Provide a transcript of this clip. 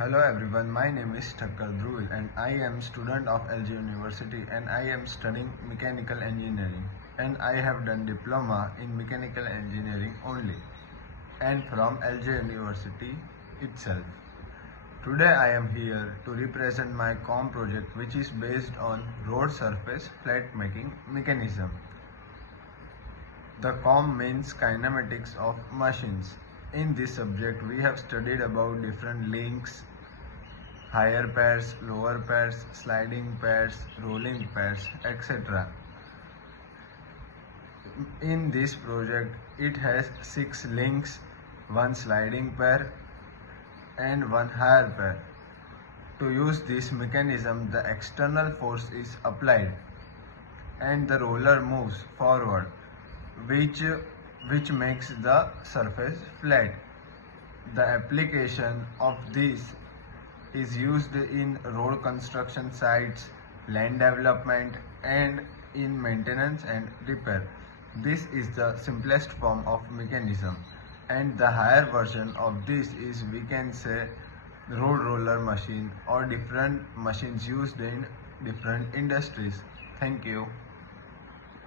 Hello everyone, my name is Thakkar Dhruv and I am student of LG University and I am studying mechanical engineering and I have done diploma in mechanical engineering only and from LG University itself. Today I am here to represent my COM project which is based on road surface flat making mechanism. The COM means kinematics of machines. In this subject we have studied about different links, higher pairs, lower pairs, sliding pairs, rolling pairs, etc. In this project it has 6 links, 1 sliding pair and 1 higher pair. To use this mechanism the external force is applied and the roller moves forward which makes the surface flat. The application of this is used in road construction sites, land development and in maintenance and repair. This is the simplest form of mechanism and the higher version of this is, we can say, road roller machine or different machines used in different industries. Thank you.